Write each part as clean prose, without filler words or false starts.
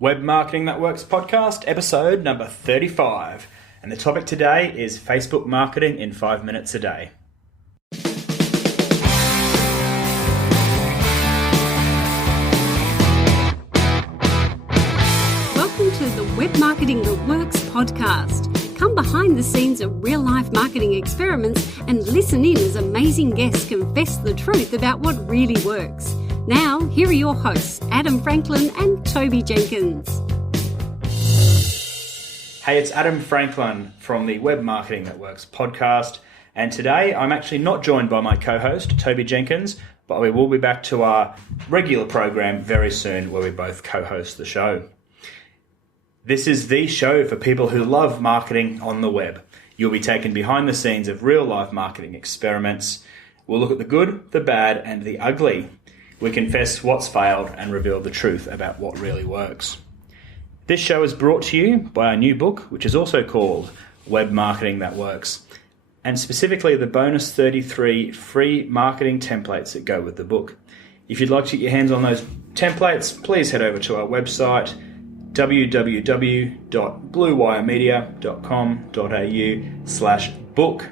Web Marketing That Works podcast, episode number 35. And the topic today is Facebook marketing in 5 minutes a day. Welcome to the Web Marketing That Works podcast. Come behind the scenes of real-life marketing experiments and listen in as amazing guests confess the truth about what really works. Now, here are your hosts, Adam Franklin and Toby Jenkins. Hey, it's Adam Franklin from the Web Marketing That Works podcast. And today I'm actually not joined by my co-host, Toby Jenkins, but we will be back to our regular program very soon where we both co-host the show. This is the show for people who love marketing on the web. You'll be taken behind the scenes of real-life marketing experiments. We'll look at the good, the bad, and the ugly. We confess what's failed and reveal the truth about what really works. This show is brought to you by our new book, which is also called Web Marketing That Works, and specifically the bonus 33 free marketing templates that go with the book. If you'd like to get your hands on those templates, please head over to our website, www.bluewiremedia.com.au/book.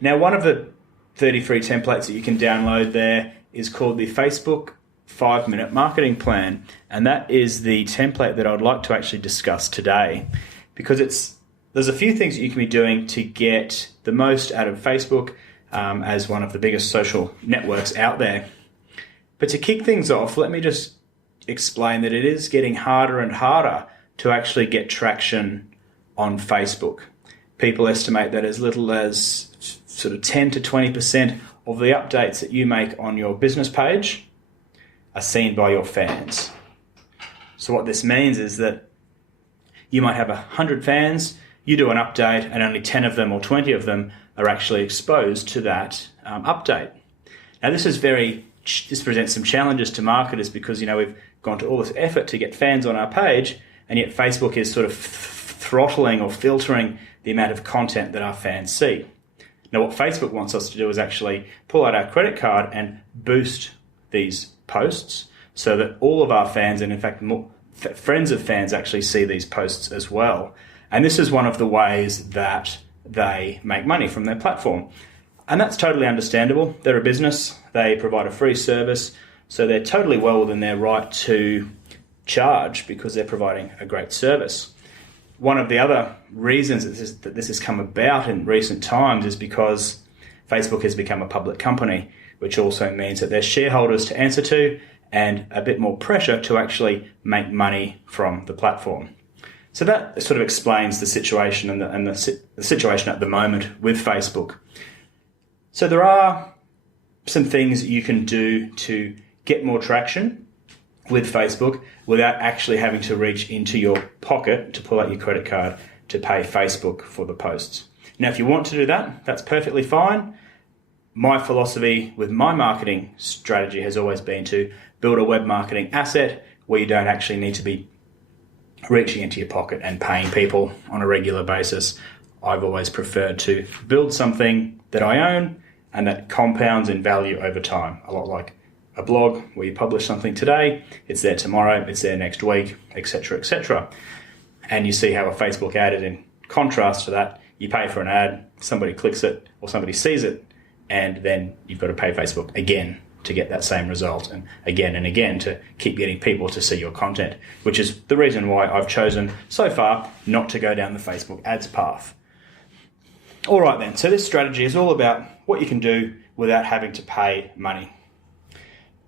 Now, one of the 33 templates that you can download there is called the Facebook 5-Minute Marketing Plan, and that is the template that I'd like to actually discuss today, because there's a few things that you can be doing to get the most out of Facebook as one of the biggest social networks out there. But to kick things off, let me just explain that it is getting harder and harder to actually get traction on Facebook. People estimate that as little as sort of 10 to 20% of the updates that you make on your business page are seen by your fans. So what this means is that you might have 100 fans, you do an update, and only 10 of them or 20 of them are actually exposed to that update. Now this presents some challenges to marketers because, we've gone to all this effort to get fans on our page, and yet Facebook is sort of throttling or filtering the amount of content that our fans see. Now, what Facebook wants us to do is actually pull out our credit card and boost these posts so that all of our fans, and in fact, more friends of fans, actually see these posts as well. And this is one of the ways that they make money from their platform. And that's totally understandable. They're a business. They provide a free service. So they're totally well within their right to charge because they're providing a great service. One of the other reasons that this has come about in recent times is because Facebook has become a public company, which also means that there's shareholders to answer to and a bit more pressure to actually make money from the platform. So that sort of explains the situation and the situation at the moment with Facebook. So there are some things that you can do to get more traction with Facebook without actually having to reach into your pocket to pull out your credit card to pay Facebook for the posts. Now, if you want to do that, that's perfectly fine. My philosophy with my marketing strategy has always been to build a web marketing asset where you don't actually need to be reaching into your pocket and paying people on a regular basis. I've always preferred to build something that I own and that compounds in value over time, a lot like a blog where you publish something today, it's there tomorrow, it's there next week, etc., etc. And you see how a Facebook ad is in contrast to that. You pay for an ad, somebody clicks it or somebody sees it, and then you've got to pay Facebook again to get that same result, and again to keep getting people to see your content, which is the reason why I've chosen so far not to go down the Facebook ads path. All right then, so this strategy is all about what you can do without having to pay money.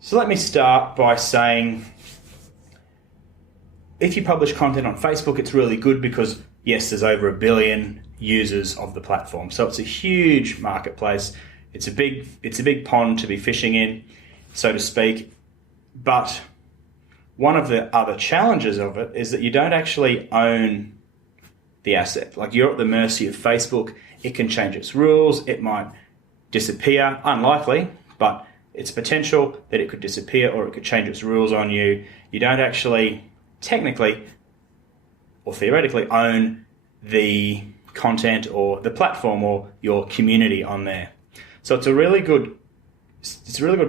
So let me start by saying, if you publish content on Facebook, it's really good because, yes, there's over 1 billion users of the platform. So it's a huge marketplace. It's a big pond to be fishing in, so to speak. But one of the other challenges of it is that you don't actually own the asset. Like, you're at the mercy of Facebook. It can change its rules. It might disappear. Unlikely, but it's potential that it could disappear or it could change its rules on you. You don't actually technically or theoretically own the content or the platform or your community on there. So it's a really good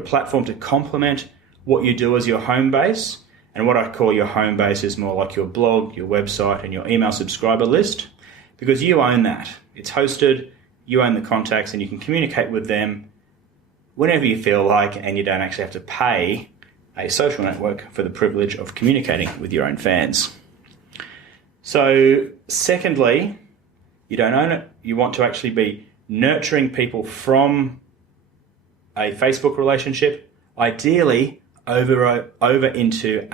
platform to complement what you do as your home base And what I call your home base is more like your blog, your website, and your email subscriber list, because you own that. It's hosted, you own the contacts, and you can communicate with them whenever you feel like, and you don't actually have to pay a social network for the privilege of communicating with your own fans. So, secondly, you don't own it. You want to actually be nurturing people from a Facebook relationship, ideally over into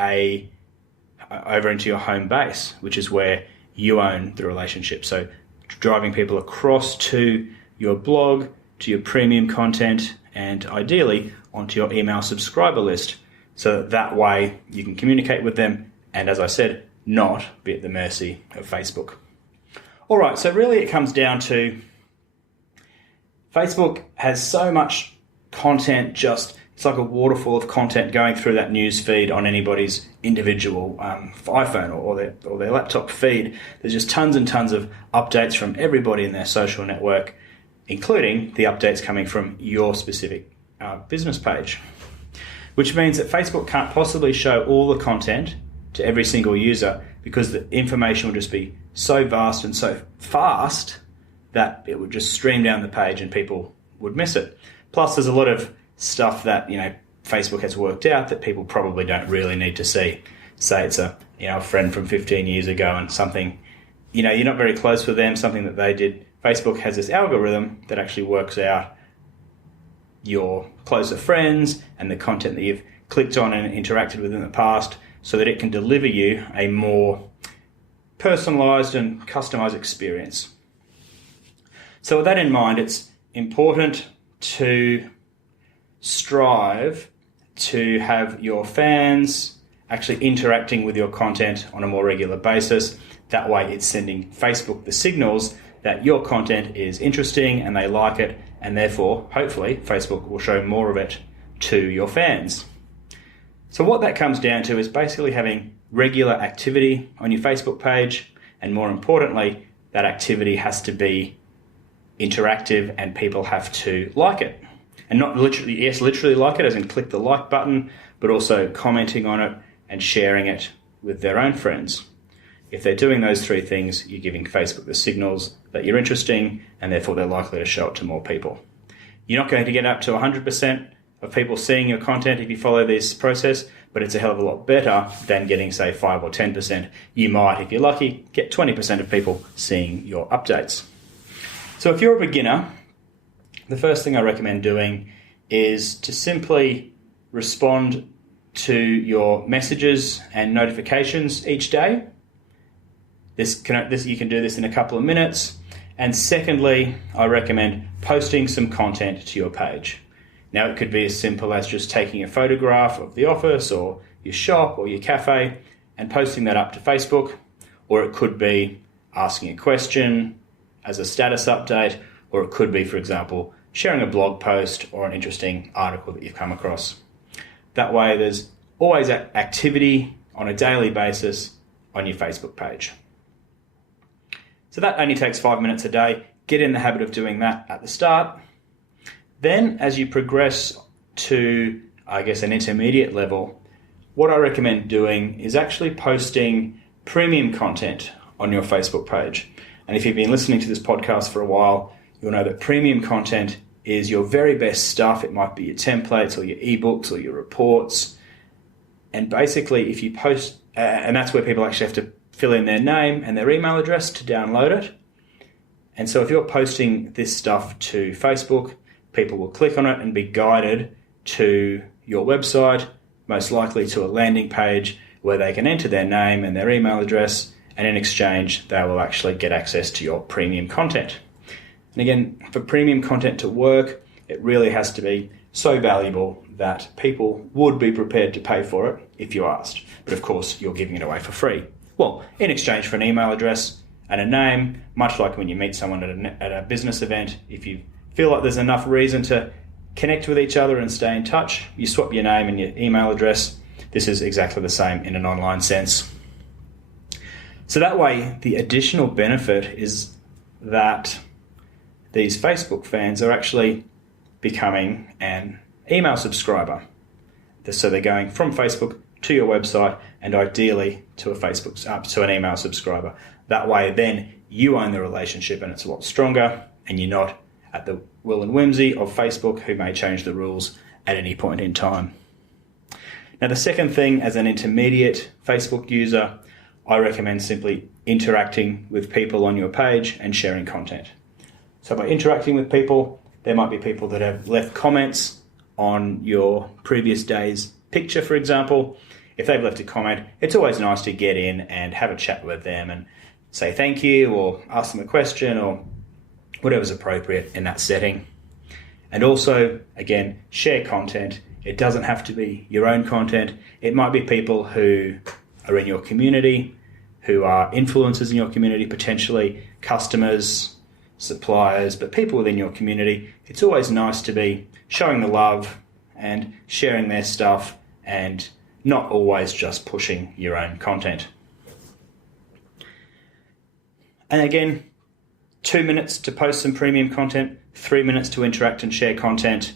your home base, which is where you own the relationship. So driving people across to your blog, to your premium content, and ideally onto your email subscriber list, so that way you can communicate with them and, as I said, not be at the mercy of Facebook. All right, so really it comes down to Facebook has so much content, it's like a waterfall of content going through that news feed on anybody's individual iPhone or their laptop feed. There's just tons and tons of updates from everybody in their social network, including the updates coming from your specific business page, which means that Facebook can't possibly show all the content to every single user because the information will just be so vast and so fast that it would just stream down the page and people would miss it. Plus, there's a lot of stuff that Facebook has worked out that people probably don't really need to see. Say it's a friend from 15 years ago and something you're not very close with them, something that they did. Facebook has this algorithm that actually works out your closer friends and the content that you've clicked on and interacted with in the past, so that it can deliver you a more personalized and customized experience. So with that in mind, it's important to strive to have your fans actually interacting with your content on a more regular basis. That way it's sending Facebook the signals that your content is interesting and they like it, and therefore, hopefully, Facebook will show more of it to your fans. So what that comes down to is basically having regular activity on your Facebook page, and more importantly, that activity has to be interactive and people have to like it. And not literally like it, as in click the like button, but also commenting on it and sharing it with their own friends. If they're doing those three things, you're giving Facebook the signals that you're interesting, and therefore they're likely to show it to more people. You're not going to get up to 100% of people seeing your content if you follow this process, but it's a hell of a lot better than getting, say, 5 or 10%. You might, if you're lucky, get 20% of people seeing your updates. So if you're a beginner, the first thing I recommend doing is to simply respond to your messages and notifications each day. You can do this in a couple of minutes. And secondly, I recommend posting some content to your page. Now, it could be as simple as just taking a photograph of the office or your shop or your cafe and posting that up to Facebook, or it could be asking a question as a status update, or it could be, for example, sharing a blog post or an interesting article that you've come across. That way, there's always activity on a daily basis on your Facebook page. So that only takes 5 minutes a day. Get in the habit of doing that at the start. Then, as you progress to, an intermediate level, what I recommend doing is actually posting premium content on your Facebook page. And if you've been listening to this podcast for a while, you'll know that premium content is your very best stuff. It might be your templates or your ebooks or your reports. And basically, if you post, and that's where people actually have to fill in their name and their email address to download it. And so if you're posting this stuff to Facebook, people will click on it and be guided to your website, most likely to a landing page where they can enter their name and their email address, and in exchange, they will actually get access to your premium content. And again, for premium content to work, it really has to be so valuable that people would be prepared to pay for it if you asked. But of course, you're giving it away for free. Well, in exchange for an email address and a name, much like when you meet someone at a business event, if you feel like there's enough reason to connect with each other and stay in touch, you swap your name and your email address. This is exactly the same in an online sense. So that way, the additional benefit is that these Facebook fans are actually becoming an email subscriber. So they're going from Facebook to your website, and ideally to to an email subscriber. That way, then you own the relationship, and it's a lot stronger, and you're not at the will and whimsy of Facebook, who may change the rules at any point in time. Now, the second thing, as an intermediate Facebook user, I recommend simply interacting with people on your page and sharing content. So by interacting with people, there might be people that have left comments on your previous day's picture, for example. If they've left a comment, it's always nice to get in and have a chat with them and say thank you, or ask them a question, or whatever's appropriate in that setting. And also, again, share content. It doesn't have to be your own content. It might be people who are in your community, who are influencers in your community, potentially customers, suppliers, but people within your community. It's always nice to be showing the love and sharing their stuff, and not always just pushing your own content. And again, 2 minutes to post some premium content, 3 minutes to interact and share content.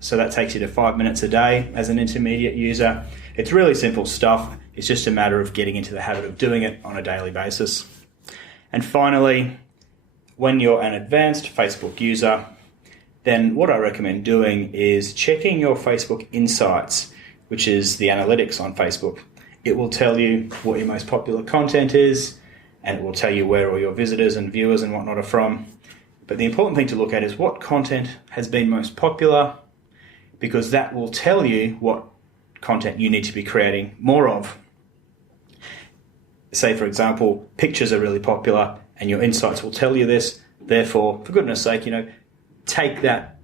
So that takes you to 5 minutes a day as an intermediate user. It's really simple stuff. It's just a matter of getting into the habit of doing it on a daily basis. And finally, when you're an advanced Facebook user, then what I recommend doing is checking your Facebook Insights, which is the analytics on Facebook. It will tell you what your most popular content is, and it will tell you where all your visitors and viewers and whatnot are from. But the important thing to look at is what content has been most popular, because that will tell you what content you need to be creating more of. Say, for example, pictures are really popular, and your insights will tell you this. Therefore, for goodness sake, take that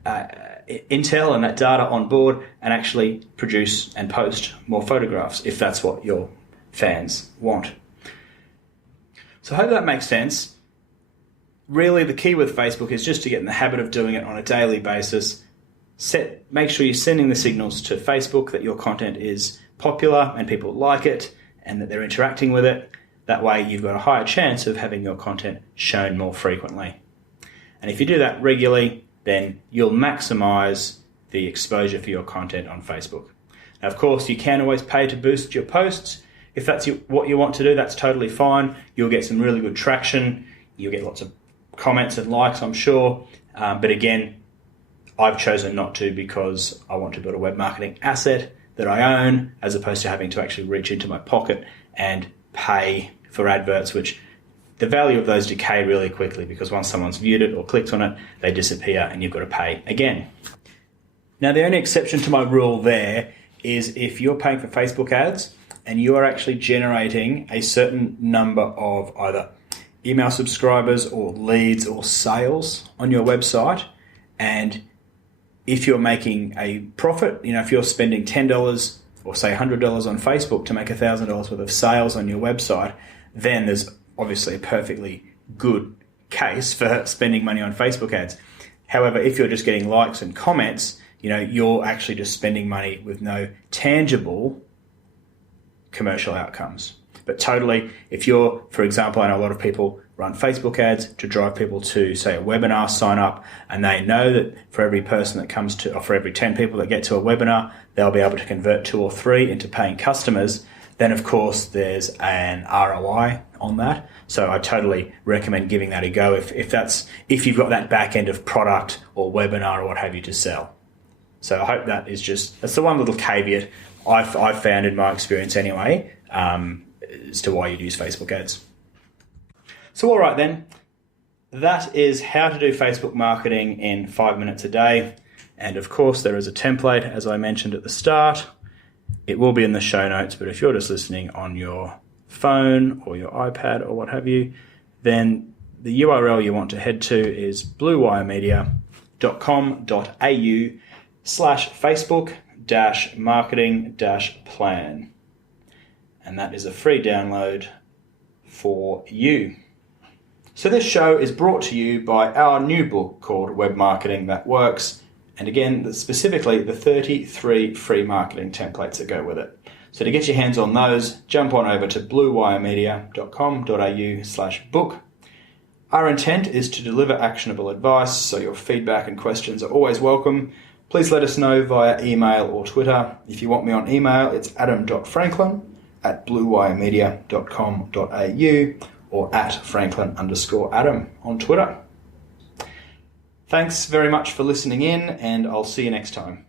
intel and that data on board and actually produce and post more photographs if that's what your fans want. So I hope that makes sense. Really, the key with Facebook is just to get in the habit of doing it on a daily basis. Make sure you're sending the signals to Facebook that your content is popular and people like it and that they're interacting with it. That way you've got a higher chance of having your content shown more frequently. And if you do that regularly, then you'll maximize the exposure for your content on Facebook. Now, of course, you can always pay to boost your posts. If that's what you want to do, that's totally fine. You'll get some really good traction. You'll get lots of comments and likes, I'm sure. But again, I've chosen not to because I want to build a web marketing asset that I own, as opposed to having to actually reach into my pocket and pay for adverts, which the value of those decay really quickly, because once someone's viewed it or clicked on it, they disappear and you've got to pay again. Now, the only exception to my rule there is if you're paying for Facebook ads and you are actually generating a certain number of either email subscribers or leads or sales on your website, and if you're making a profit, if you're spending $10 or say $100 on Facebook to make $1,000 worth of sales on your website, then there's obviously a perfectly good case for spending money on Facebook ads. However, if you're just getting likes and comments, you're actually just spending money with no tangible commercial outcomes. But totally, if you're, for example, I know a lot of people run Facebook ads to drive people to, say, a webinar sign up, and they know that for every person that comes to, or for every 10 people that get to a webinar, they'll be able to convert 2 or 3 into paying customers, then of course there's an ROI on that. So I totally recommend giving that a go if you've got that back end of product or webinar or what have you to sell. So I hope that's the one little caveat I've found in my experience anyway, as to why you'd use Facebook ads. So all right then, that is how to do Facebook marketing in 5 minutes a day. And of course there is a template, as I mentioned at the start. It will be in the show notes, but if you're just listening on your phone or your iPad or what have you, then the URL you want to head to is bluewiremedia.com.au/Facebook-marketing-plan. And that is a free download for you. So this show is brought to you by our new book called Web Marketing That Works. And again, specifically the 33 free marketing templates that go with it. So to get your hands on those, jump on over to bluewiremedia.com.au/book. Our intent is to deliver actionable advice, so your feedback and questions are always welcome. please let us know via email or Twitter. If you want me on email, it's adam.franklin@bluewiremedia.com.au or @franklin_adam on Twitter. Thanks very much for listening in, and I'll see you next time.